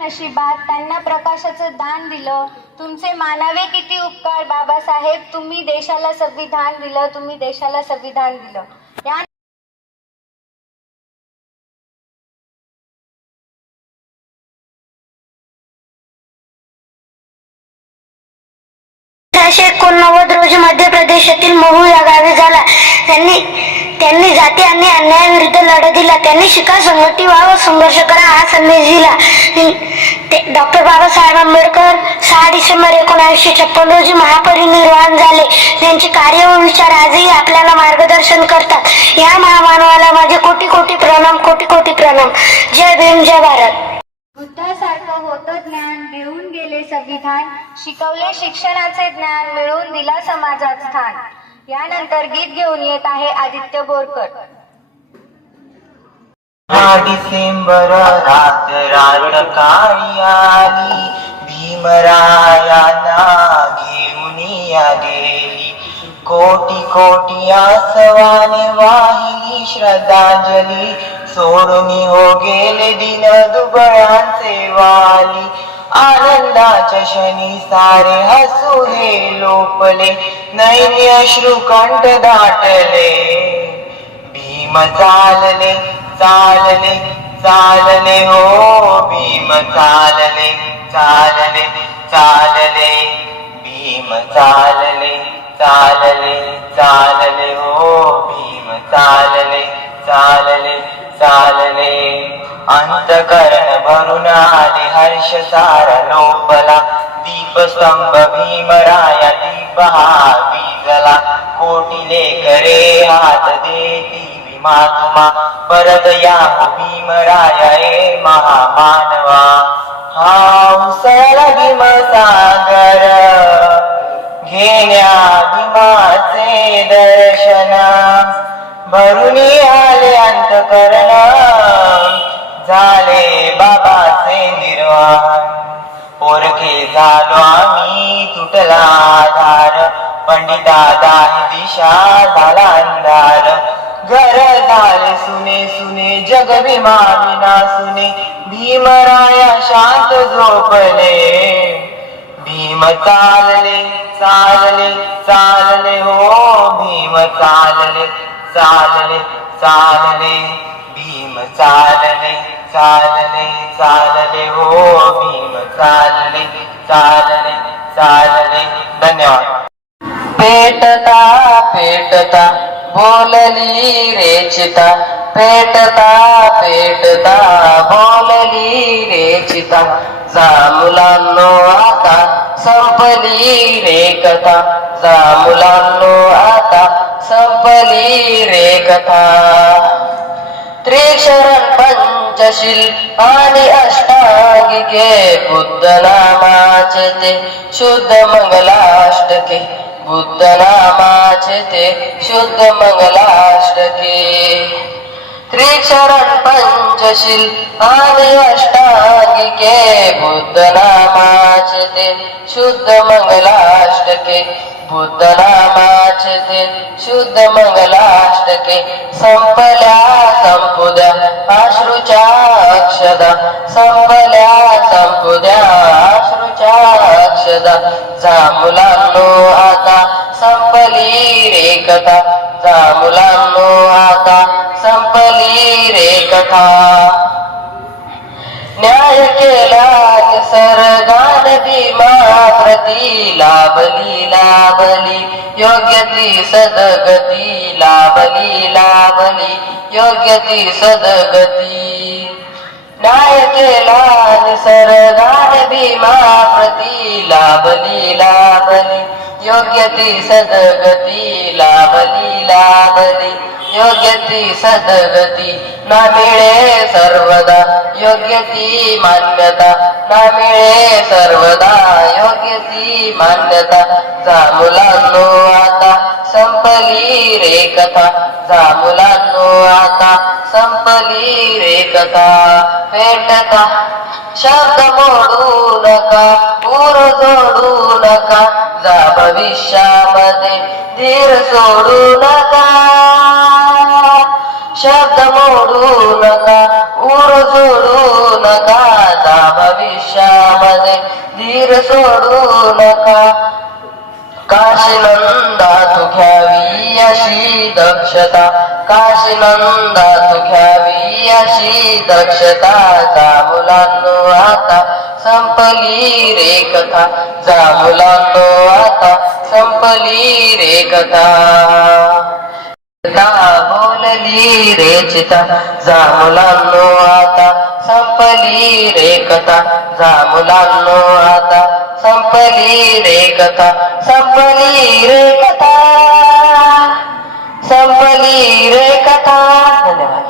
नशिबात त्यांना प्रकाशाचं दान दिलं. तुमचे मानावे किती उपकार बाबासाहेब. तुम्ही देशाला संविधान दिलं तुम्ही देशाला संविधान दिलं. या अठराशे एकोणनव्वद रोजी मध्य प्रदेशातील महू या गावी झाला. त्यांनी त्यांनी जाती आणि अन्यायाविरुद्ध लढा दिला. त्यांनी शिका संघटी व्हा व संघर्ष करा हा संदेश दिला. डॉक्टर बाबासाहेब आंबेडकर सहा डिसेंबर एकोणीसशे छप्पन रोजी महापरिनिर्वाण झाले. त्यांचे कार्य व विचार आजही आपल्याला मार्गदर्शन करतात. या महामानवाला माझे कोटी कोटी प्रणाम कोटी कोटी प्रणाम. जय भीम जय भारत. बुद्धासारखं होतं ज्ञान देऊन गेले संविधान. शिकवले शिक्षणाचे ज्ञान मिळवून दिला समाजात स्थान. यानंतर गीत घेऊन येत आहे आदित्य बोरकर. डिसेंबर रात रात काळी आली भीमरायांना घेऊन आलेली. कोटी कोटी आसवाने वाहिली श्रद्धांजली. सोडून हो गेले दिन दुबळांचे वाली. आनंदाच्या क्षणी सारे हसू हे लोपले. नैनी श्रुकंठ दाटले. भीम चालले चालले चालले हो भीम चालले चालले चालले. भीम चालले चालले चालले हो भीम चालले चालले चालले. अंतकरण भरून आले हर्ष सारा लोपला दीपस्तंभ भीमराया दीप हा विजला कोटिले करे हात देती भीमात्मा परत या भीमराया ए महामानवा हा उसळला भीम सागर घेण्या भीमाचे दर्शन भरून आले अंतकरण. झाले बाबाचे निर्वाण. पोरखे झालो आम्ही तुटला आधार पंडिता दाही दिशा झाला अंधार. घर झाले सुने सुने जग विमानिना सुने भीमराया शांत झोपले. भीम चालले चालले चालले हो भीम चालले चालले चालले. भीम चालले. चालले चालले हो भीम चालले चालले चालले धन्यवाद. पेटता पेटता बोलली रेचिता पेटता पेटता बोलली रेचिता जा मुलांनो आता संपली रे कथा. जा मुलांनो आता संपली रे कथा. त्रिशरण पंचशील आणि अष्टांगिके बुद्ध नामाचे ते शुद्ध मंगलाष्टके बुद्ध नामाचे ते शुद्ध मंगलाष्टके त्रिशरण पंचशील आणि अष्टांगिके बुद्ध नामाचे ते शुद्ध मंगलाष्टके बुद्ध नामाचे ते शुद्ध मंगलाष्टके संपल्या संपुद्या अश्रुच्या अक्षदा संपल्या संपुद्या अश्रुच्या अक्षदा. जा मुलांनो आता संपली रे कथा. जा मुलांनो आता संपली रे कथा न्याय केला सरगान भीमा आरती लाभली लाभली योग्य ती सदगती लाभली लाभली योग्य ती सदगती. न्याय केला निसर्गान भीमा प्रती लाभली लाभली योग्य ती सदगती लाभली लाभली योग्य ती सदगती. ना मिळे सर्वदा. योग्य ती मान्यता. ना मिळे सर्वदा योग्य ती मान्यता जा मुलांनो आता संपली रे कथा. जा मुलांनो आता संपली रे कथा. पेटता शब्द मोडू नका पूर जोडू नका. जा भविष्यामध्ये धीर सोडू नका. धीर सोडू नका. काशी नंदा तू घ्यावी अशी दक्षता. काशी नंदा तू घ्यावी अशी दक्षता. जा मुलांनो आता संपली रे कथा. जा मुलांनो आता संपली रे कथा. चिता बोलली रे चिता जा मुलांनो आता संपली रे कथा जा मुलांनो आता संपली रे कथा संपली रे कथा संपली रे कथा